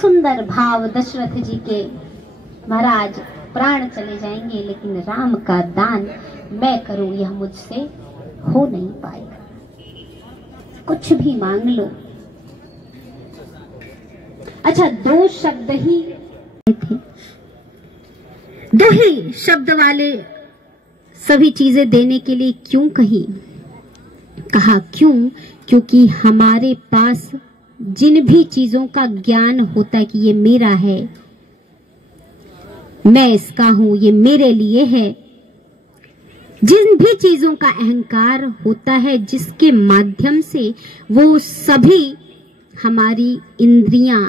सुंदर भाव दशरथ जी के। महाराज प्राण चले जाएंगे लेकिन राम का दान मैं करूं यह मुझसे हो नहीं पाएगा, कुछ भी मांग लो। अच्छा, दो शब्द ही थे, दो ही शब्द वाले सभी चीजें देने के लिए क्यों कही? कहा क्यों? क्योंकि हमारे पास जिन भी चीजों का ज्ञान होता है कि ये मेरा है, मैं इसका हूं, ये मेरे लिए है, जिन भी चीजों का अहंकार होता है जिसके माध्यम से वो सभी हमारी इंद्रियां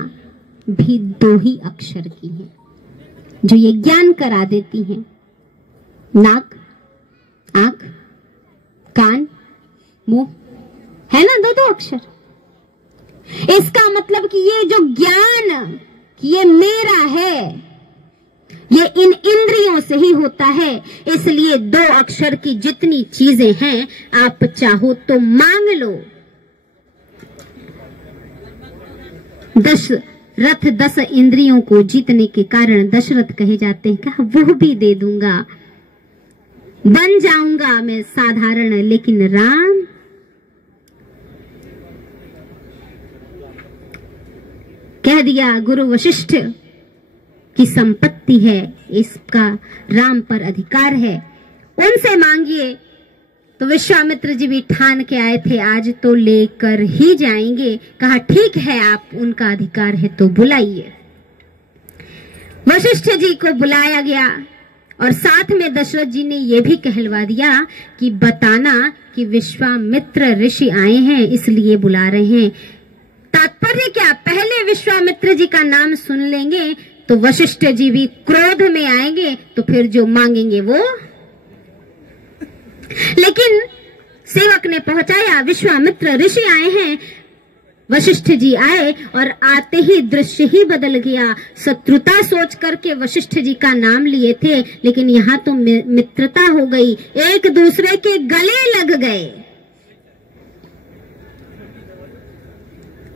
भी दो ही अक्षर की हैं जो ये ज्ञान करा देती हैं। नाक, आंख, कान, मुंह, है ना, दो अक्षर। इसका मतलब कि ये जो ज्ञान कि ये मेरा है, ये इन इंद्रियों से ही होता है। इसलिए दो अक्षर की जितनी चीजें हैं आप चाहो तो मांग लो। दशरथ 10 इंद्रियों को जीतने के कारण दशरथ कहे जाते हैं, कहा वो भी दे दूंगा, बन जाऊंगा मैं साधारण। लेकिन राम कह दिया गुरु वशिष्ठ की संपत्ति है, इसका राम पर अधिकार है, उनसे मांगिए। तो विश्वामित्र जी भी ठान के आए थे आज तो लेकर ही जाएंगे। कहा ठीक है, आप उनका अधिकार है तो बुलाइए। वशिष्ठ जी को बुलाया गया और साथ में दशरथ जी ने यह भी कहलवा दिया कि बताना कि विश्वामित्र ऋषि आए हैं इसलिए बुला रहे हैं। तात्पर्य क्या? पहले विश्वामित्र जी का नाम सुन लेंगे तो वशिष्ठ जी भी क्रोध में आएंगे, तो फिर जो मांगेंगे वो। लेकिन सेवक ने पहुंचाया, विश्वामित्र ऋषि आए हैं। वशिष्ठ जी आए और आते ही दृश्य ही बदल गया। शत्रुता सोच करके वशिष्ठ जी का नाम लिए थे, लेकिन यहाँ तो मित्रता हो गई, एक दूसरे के गले लग गए।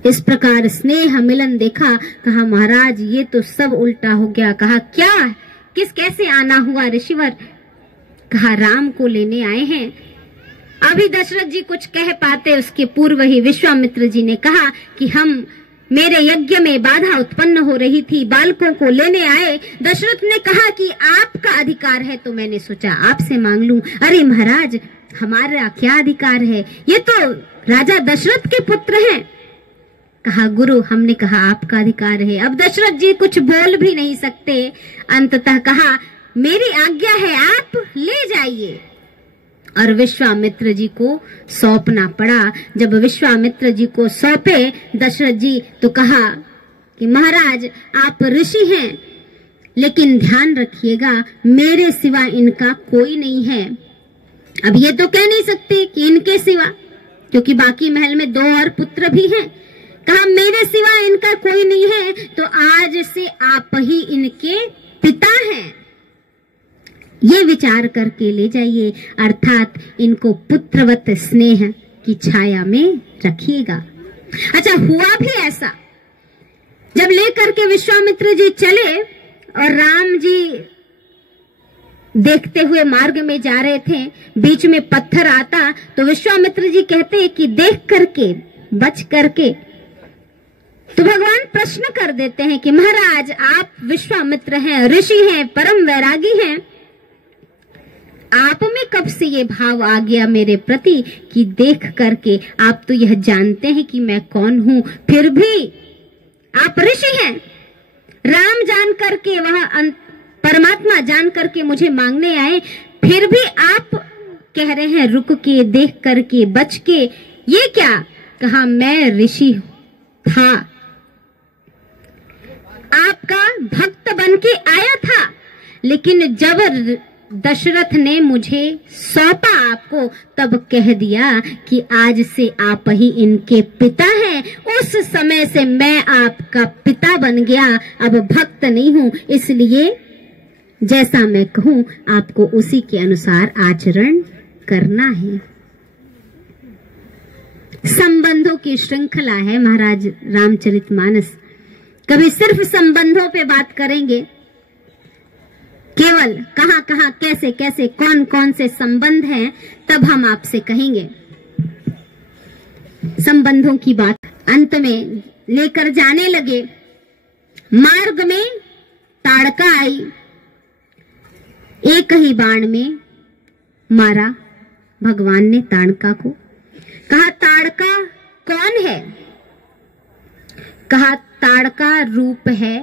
इस प्रकार स्नेह मिलन देखा। कहा महाराज ये तो सब उल्टा हो गया। कहा क्या, किस कैसे आना हुआ ऋषिवर? कहा राम को लेने आए हैं। अभी दशरथ जी कुछ कह पाते उसके पूर्व ही विश्वामित्र जी ने कहा कि हम मेरे यज्ञ में बाधा उत्पन्न हो रही थी, बालकों को लेने आए। दशरथ ने कहा कि आपका अधिकार है तो मैंने सोचा आपसे मांग लूं। अरे महाराज हमारा क्या अधिकार है, ये तो राजा दशरथ के पुत्र हैं। कहा गुरु हमने कहा आपका अधिकार है। अब दशरथ जी कुछ बोल भी नहीं सकते। अंततः कहा मेरी आज्ञा है, आप ले जाइए। और विश्वामित्र जी को सौंपना पड़ा। जब विश्वामित्र जी को सौंपे दशरथ जी तो कहा कि महाराज आप ऋषि हैं, लेकिन ध्यान रखिएगा मेरे सिवा इनका कोई नहीं है। अब ये तो कह नहीं सकते कि इनके सिवा, क्योंकि बाकी महल में 2 और पुत्र भी हैं। कहा मेरे सिवा इनका कोई नहीं है, तो आज से आप ही इनके पिता हैं, ये विचार करके ले जाइए। अर्थात इनको पुत्रवत स्नेह की छाया में रखिएगा। अच्छा हुआ भी ऐसा, जब लेकर के विश्वामित्र जी चले और राम जी देखते हुए मार्ग में जा रहे थे, बीच में पत्थर आता तो विश्वामित्र जी कहते कि देख करके बच करके। तो भगवान प्रश्न कर देते हैं कि महाराज आप विश्वामित्र हैं, ऋषि हैं, परम वैरागी हैं, आप में कब से ये भाव आ गया मेरे प्रति कि देख करके आप तो यह जानते हैं कि मैं कौन हूं, फिर भी आप ऋषि हैं। राम जान करके, वह परमात्मा जान करके मुझे मांगने आए, फिर भी आप कह रहे हैं रुक के, देख करके, बच के, ये क्या? कहा मैं ऋषि था, आपका भक्त बन के आया था, लेकिन जब दशरथ ने मुझे सौंपा आपको तब कह दिया कि आज से आप ही इनके पिता हैं। उस समय से मैं आपका पिता बन गया, अब भक्त नहीं हूं, इसलिए जैसा मैं कहूं आपको उसी के अनुसार आचरण करना है। संबंधों की श्रृंखला है महाराज रामचरितमानस। कभी सिर्फ संबंधों पे बात करेंगे, केवल कहां कहां कैसे कैसे कौन कौन से संबंध हैं, तब हम आपसे कहेंगे। संबंधों की बात अंत में लेकर जाने लगे। मार्ग में ताड़का आई, एक ही बाण में मारा भगवान ने ताड़का को। कहा ताड़का कौन है? कहा ताड़का रूप है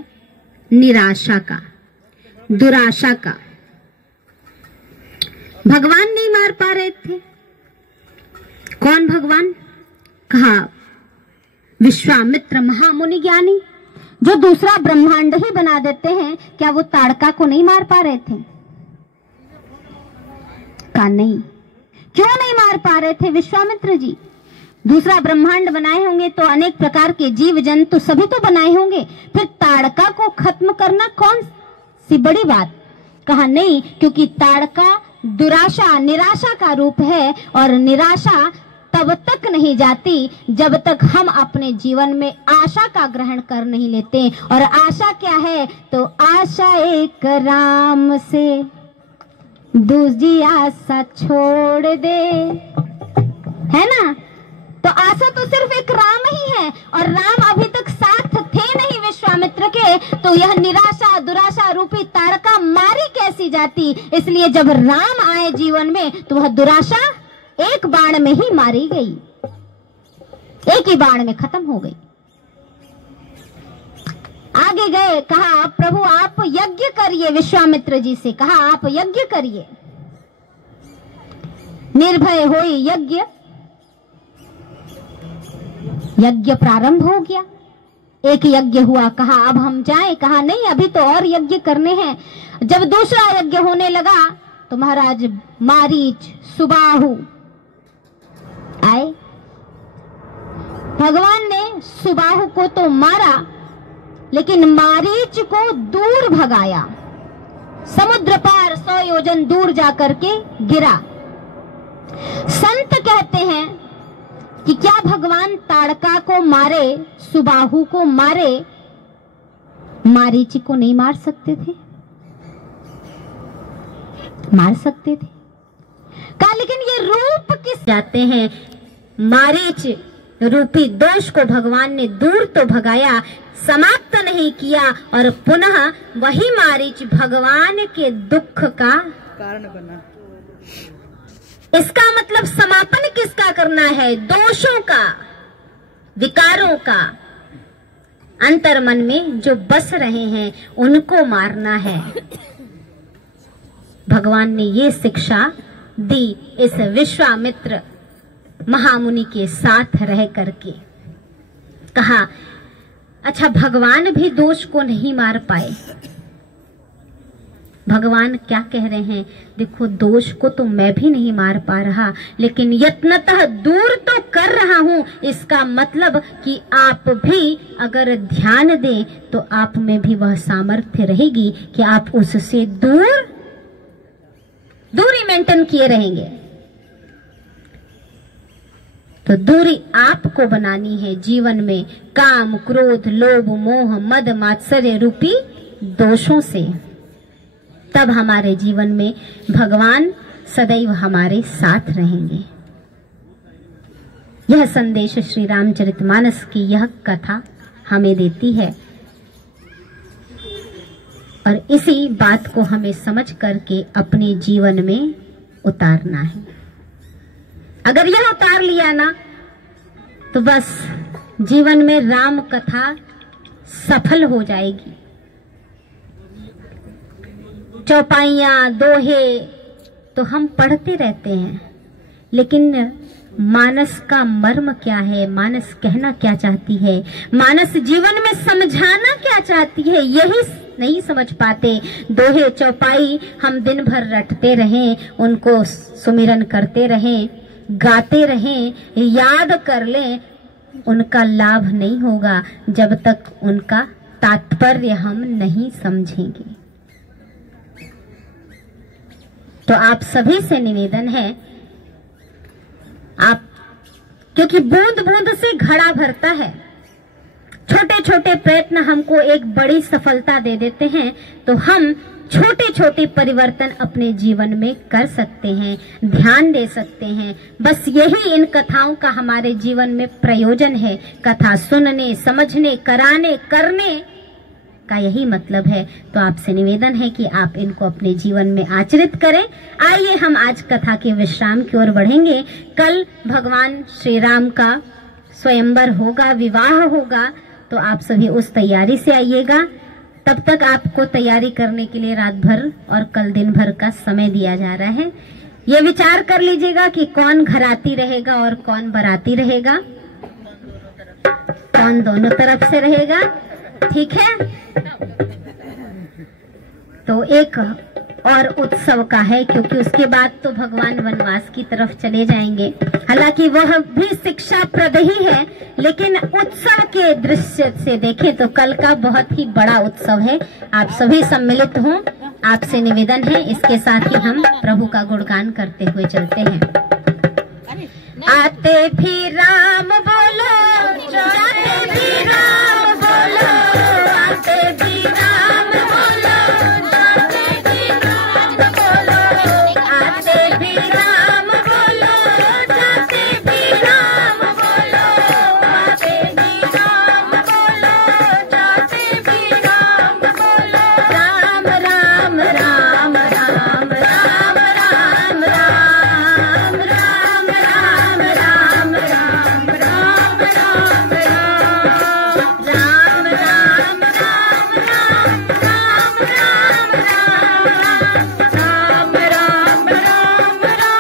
निराशा का, दुराशा का। भगवान नहीं मार पा रहे थे। कौन भगवान? कहा विश्वामित्र महामुनि ज्ञानी, जो दूसरा ब्रह्मांड ही बना देते हैं, क्या वो ताड़का को नहीं मार पा रहे थे? कहा नहीं। क्यों नहीं मार पा रहे थे विश्वामित्र जी? दूसरा ब्रह्मांड बनाए होंगे तो अनेक प्रकार के जीव जंतु सभी तो बनाए होंगे, फिर ताड़का को खत्म करना कौन सी बड़ी बात? कहा नहीं, क्योंकि ताड़का दुराशा निराशा का रूप है, और निराशा तब तक नहीं जाती जब तक हम अपने जीवन में आशा का ग्रहण कर नहीं लेते। और आशा क्या है? तो आशा एक राम से दूसरी आशा छोड़ दे, है ना? तो आशा तो सिर्फ एक राम ही है, और राम अभी तक साथ थे नहीं विश्वामित्र के, तो यह निराशा दुराशा रूपी ताड़का मारी कैसी जाती? इसलिए जब राम आए जीवन में तो वह दुराशा एक बाण में ही मारी गई, एक ही बाण में खत्म हो गई। आगे गए, कहा प्रभु आप यज्ञ करिए। विश्वामित्र जी से कहा आप यज्ञ करिए। निर्भय होई यज्ञ। यज्ञ प्रारंभ हो गया, एक यज्ञ हुआ। कहा अब हम जाएं? कहा नहीं, अभी तो और यज्ञ करने हैं। जब दूसरा यज्ञ होने लगा तो महाराज मारीच सुबाहु आए। भगवान ने सुबाहु को तो मारा, लेकिन मारीच को दूर भगाया। समुद्र पार 100 योजन दूर जाकर के गिरा। संत कहते हैं कि क्या भगवान ताड़का को मारे, सुबाहु को मारे, मारीच को नहीं मार सकते थे? मार सकते थे। कहा लेकिन ये रूप किस जाते हैं? मारीच रूपी दोष को भगवान ने दूर तो भगाया, समाप्त नहीं किया, और पुनः वही मारीच भगवान के दुख का कारण बना। इसका मतलब समापन किसका करना है? दोषों का, विकारों का। अंतर्मन में जो बस रहे हैं उनको मारना है। भगवान ने ये शिक्षा दी इस विश्वामित्र महामुनि के साथ रह करके। कहा अच्छा भगवान भी दोष को नहीं मार पाए। भगवान क्या कह रहे हैं? देखो दोष को तो मैं भी नहीं मार पा रहा, लेकिन यत्नतः दूर तो कर रहा हूं। इसका मतलब कि आप भी अगर ध्यान दें तो आप में भी वह सामर्थ्य रहेगी कि आप उससे दूरी मेंटेन किए रहेंगे। तो दूरी आपको बनानी है जीवन में काम, क्रोध, लोभ, मोह, मद, मात्सर्य रूपी दोषों से। तब हमारे जीवन में भगवान सदैव हमारे साथ रहेंगे। यह संदेश श्री रामचरितमानस की यह कथा हमें देती है, और इसी बात को हमें समझ करके अपने जीवन में उतारना है। अगर यह उतार लिया ना तो बस जीवन में राम कथा सफल हो जाएगी। चौपाइयां, दोहे तो हम पढ़ते रहते हैं, लेकिन मानस का मर्म क्या है? मानस कहना क्या चाहती है? मानस जीवन में समझाना क्या चाहती है? यही नहीं समझ पाते। दोहे चौपाई हम दिन भर रटते रहें, उनको सुमिरन करते रहें, गाते रहें, याद कर लें, उनका लाभ नहीं होगा जब तक उनका तात्पर्य हम नहीं समझेंगे। तो आप सभी से निवेदन है, आप क्योंकि बूंद बूंद से घड़ा भरता है, छोटे छोटे प्रयत्न हमको एक बड़ी सफलता दे देते हैं, तो हम छोटे छोटे परिवर्तन अपने जीवन में कर सकते हैं, ध्यान दे सकते हैं। बस यही इन कथाओं का हमारे जीवन में प्रयोजन है। कथा सुनने, समझने, कराने, करने का यही मतलब है। तो आपसे निवेदन है कि आप इनको अपने जीवन में आचरित करें। आइए हम आज कथा के विश्राम की ओर बढ़ेंगे। कल भगवान श्री राम का स्वयंवर होगा, विवाह होगा, तो आप सभी उस तैयारी से आइएगा। तब तक आपको तैयारी करने के लिए रात भर और कल दिन भर का समय दिया जा रहा है। ये विचार कर लीजिएगा कि कौन घराती रहेगा और कौन बराती रहेगा, कौन दोनों तरफ से रहेगा। ठीक है, तो एक और उत्सव का है, क्योंकि उसके बाद तो भगवान वनवास की तरफ चले जाएंगे। हालांकि वह भी शिक्षाप्रद ही है, लेकिन उत्सव के दृश्य से देखें तो कल का बहुत ही बड़ा उत्सव है। आप सभी सम्मिलित हों, आपसे निवेदन है। इसके साथ ही हम प्रभु का गुणगान करते हुए चलते हैं। आते भी राम बोलो, जाते भी राम बोलो, आते भी राम बोलो, जाते भी राम बोलो, आते भी राम बोलो, जाते भी राम बोलो, आते भी राम बोलो, जाते भी राम बोलो। राम राम राम राम राम राम राम राम राम राम राम राम राम राम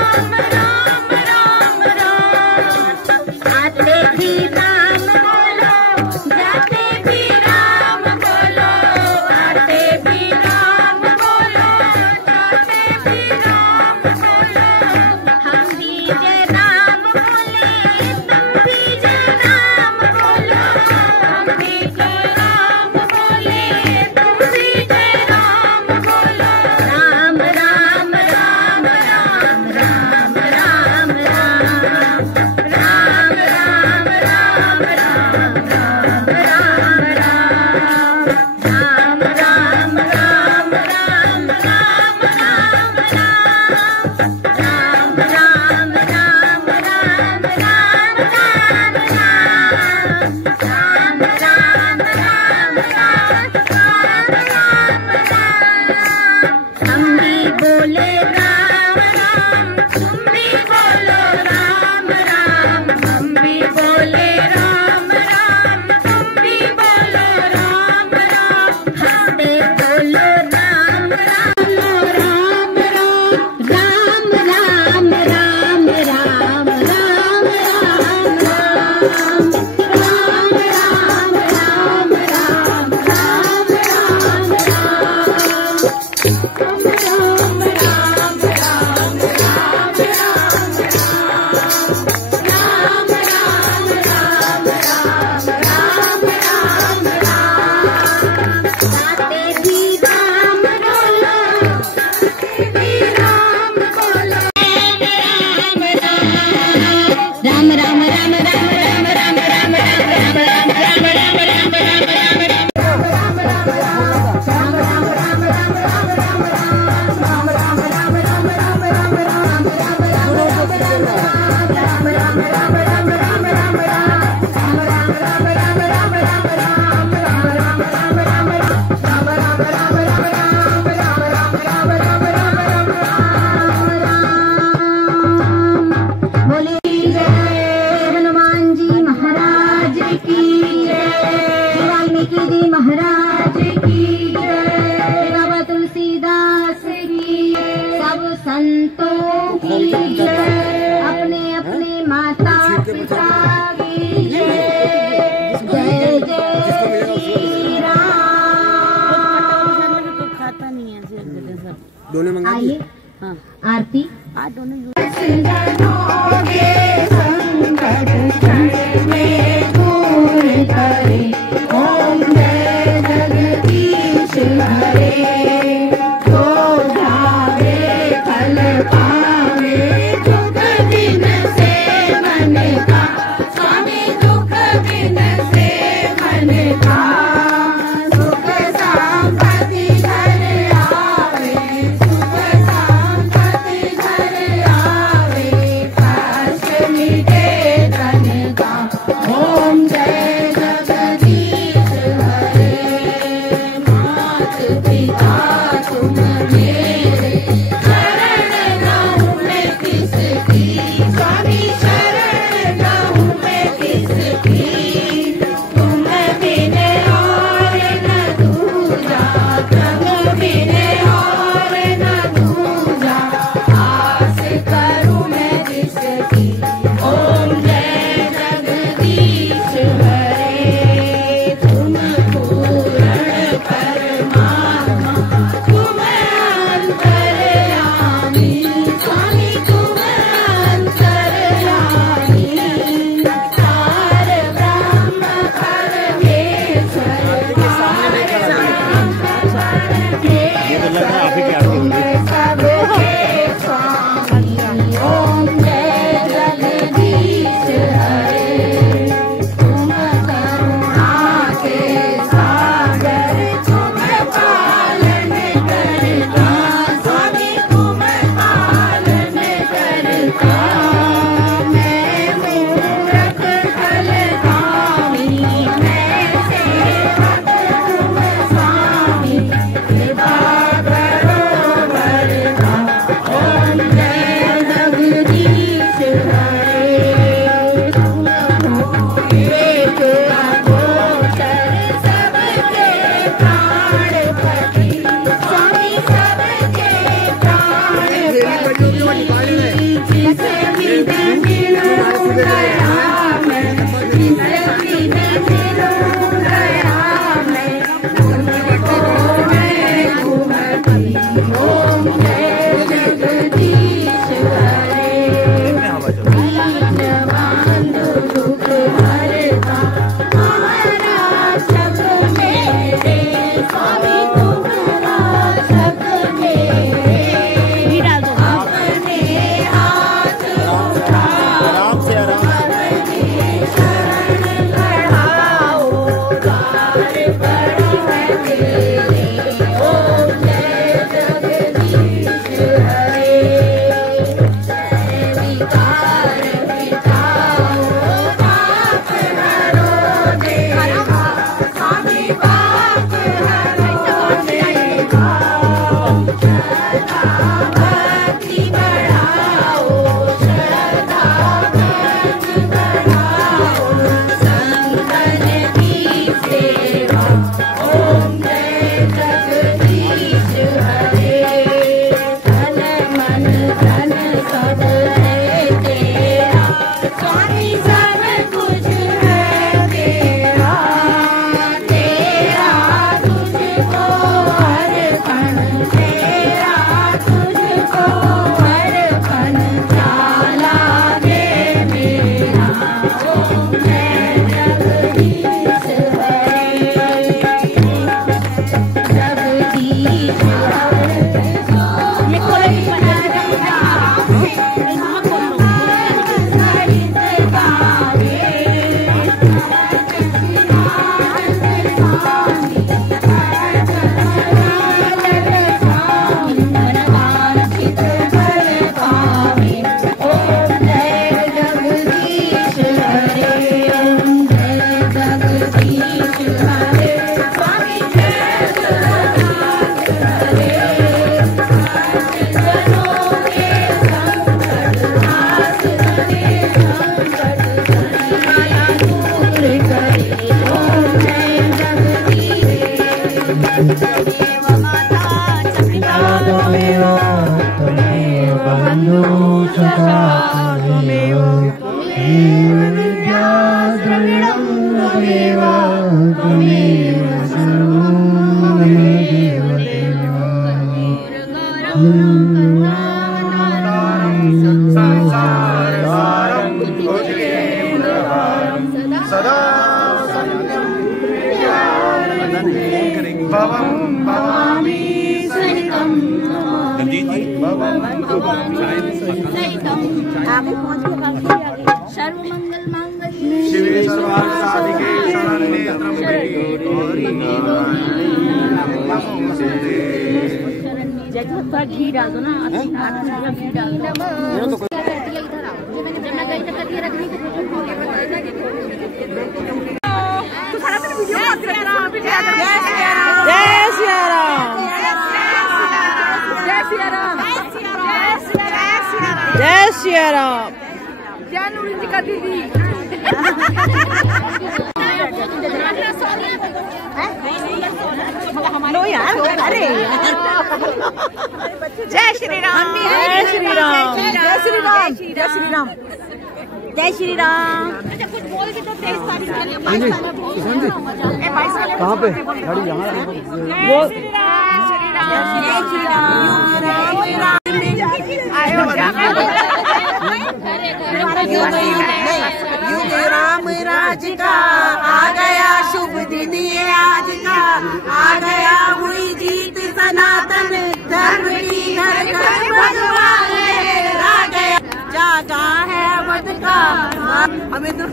दोनों मंगा आइए हाँ आरती आज दोनों स्वामी दुख बिन से मन सर्वमंगल मांगल्ये शिवे सर्वार्थ साधिके शरण्ये त्र्यंबके गौरी नारायणी थोड़ा घी डाल दो ना, घी डाल दो। जय सिया राम। जय नूरी जी का दीदी। लो यार, अरे जय श्री राम, जय श्री राम, जय श्री राम, जय श्री राम, जय श्री राम। कुछ बोल के तो 23 तारीख के लिए 22 तारीख कहाँ पे गाड़ी यहाँ वो जय श्री राम। युग राम राज का आ गया शुभ दिन ये आज का, आ गया हुई जीत सनातन धर्म की, घर घर भगवान आ गया, जागा है वध का हमें तो।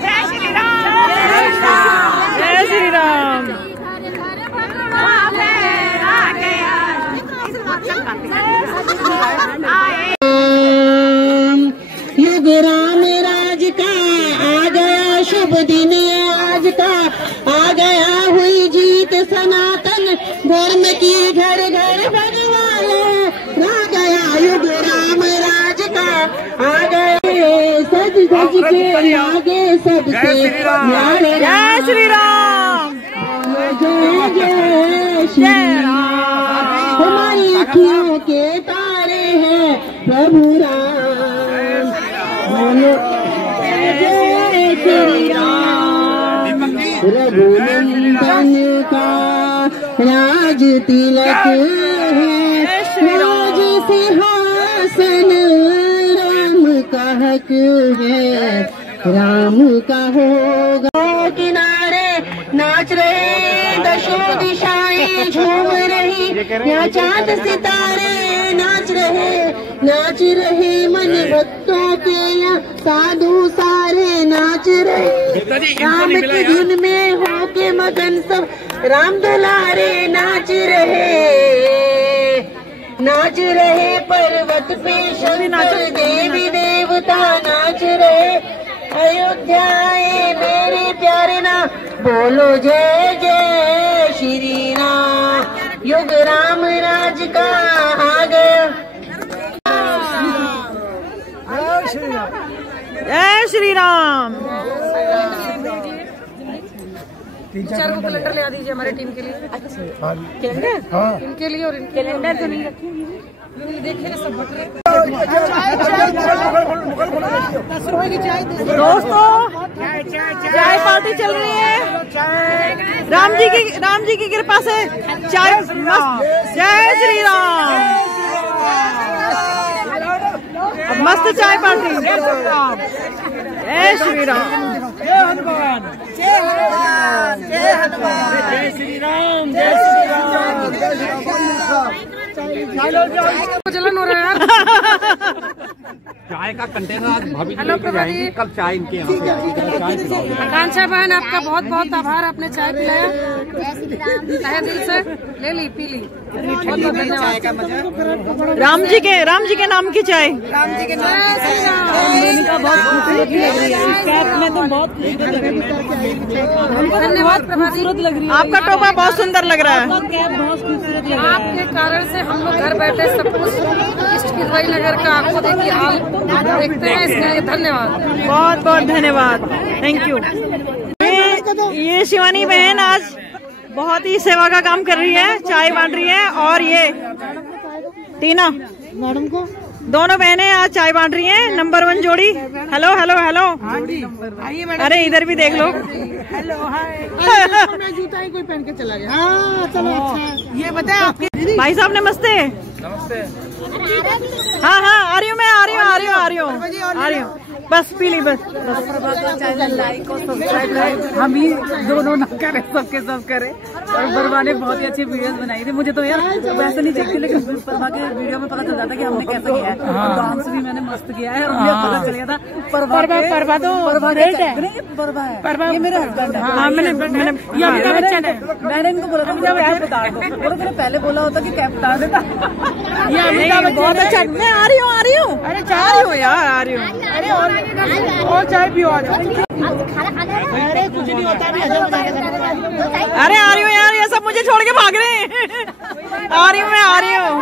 जय श्री राम, जय श्री राम। युग राम राज का आ गया शुभ दिन आज का, आ गया हुई जीत सनातन धर्म की, घर घर भगवान आ गया। युग राम राज का आ गए सज धज के आगे सबसे प्यारे। जय श्री राम, जय जय श्री राम। हमारी अखियों के तारे हैं प्रभु राम। जय श्री राम। रघुनंदन का राज तिलक है, राज सिंहासन राम का हक है, राम का होगा। किनारे नाच रहे दशों दिशाएं झूम रही, यहाँ चांद सितारे नाच रहे मन भक्तों के, यहाँ साधु सारे नाच रहे। राम की धुन में होके मगन सब राम दुलारे नाच रहे पर्वत पे शंकर देवी देवता नाच रहे। अयोध्या मेरे प्यारे ना बोलो जय जय श्री राम। युग राम राज का आ गया। जय श्री राम। 3-4 को कैलेंडर ले आ दीजिए हमारे टीम के लिए। कैलेंडर? हाँ। इनके लिए और कैलेंडर तो नहीं रखे, देखे सब बट रहे। दोस्तों चाय पार्टी चल रही है। राम जी की कृपा से चाय मस्त। जय श्री राम। मस्त चाय पार्टी। जय श्री राम, जय हनुमान, जय हनुमान, जय हनुमान, जय श्री राम, जय श्री राम, जय श्री राम। जलन हो रहा है यार। चाय का कंटेनर आज भाभी जी लेके जाएंगे, कल चाय इनके यहाँ से आएगी, चाय पिलाओगे। आकांक्षा बहन आपका बहुत बहुत आभार, आपने चाय पिलाया तहे दिल से, ले ली पी ली। राम जी के नाम की चाय, राम जी के नाम की चाय में तो बहुत धन्यवाद। खूबसूरत लग रही है, आपका टोपा बहुत सुंदर लग रहा है, बहुत खूबसूरत लग रहा है। आपके कारण से हम लोग घर बैठे सब कुछ इष्ट गिरवाई नगर का आपको देखिए हाल देखते हैं, इसलिए धन्यवाद, बहुत बहुत धन्यवाद, थैंक यू। ये शिवानी बहन आज बहुत ही सेवा का काम कर रही है, चाय बांट रही है, और ये टीना मैडम को, दोनों बहनें आज चाय बांट रही हैं, नंबर 1 जोड़ी। हेलो हेलो हेलो, अरे इधर भी देख लो। हेलो हाय, जूता ही कोई पहन के चला गया। हाँ चलो, अच्छा ये बताए आपके भाई साहब नमस्ते। नमस्ते। हाँ आ रही हूँ मैं, आ रही हूँ, बस पी ली बस। चैनल लाइक और सब्सक्राइब करें, हम ही दोनों ना करें, सबके सब करें। और बरबा ने बहुत ही अच्छी वीडियोस बनाई थी, मुझे तो यार वैसे नहीं देखती, लेकिन बरबा के वीडियो में पता चल जाता कि हमने कैसे किया है, और डांस भी मैंने मस्त किया है, और मुझे पता चल गया था परवा तो ये मेरे हस्बैंड है। हाँ मैंने इनको बोला था मुझे कैप उतार दो, बोलो मैंने पहले बोला होता कि कैप उतार देता। ये अमिताभ बहुत अच्छा, मैं आ रही हूँ, अरे चाह रही हूँ यार, आ रही हूँ, अरे और चाय पियो आ जाओ। अरे कुछ नहीं होता, अरे आ रही हूँ यार, ये सब मुझे छोड़ के भाग रहे हैं। आ रही हूँ मैं, आ रही हूँ।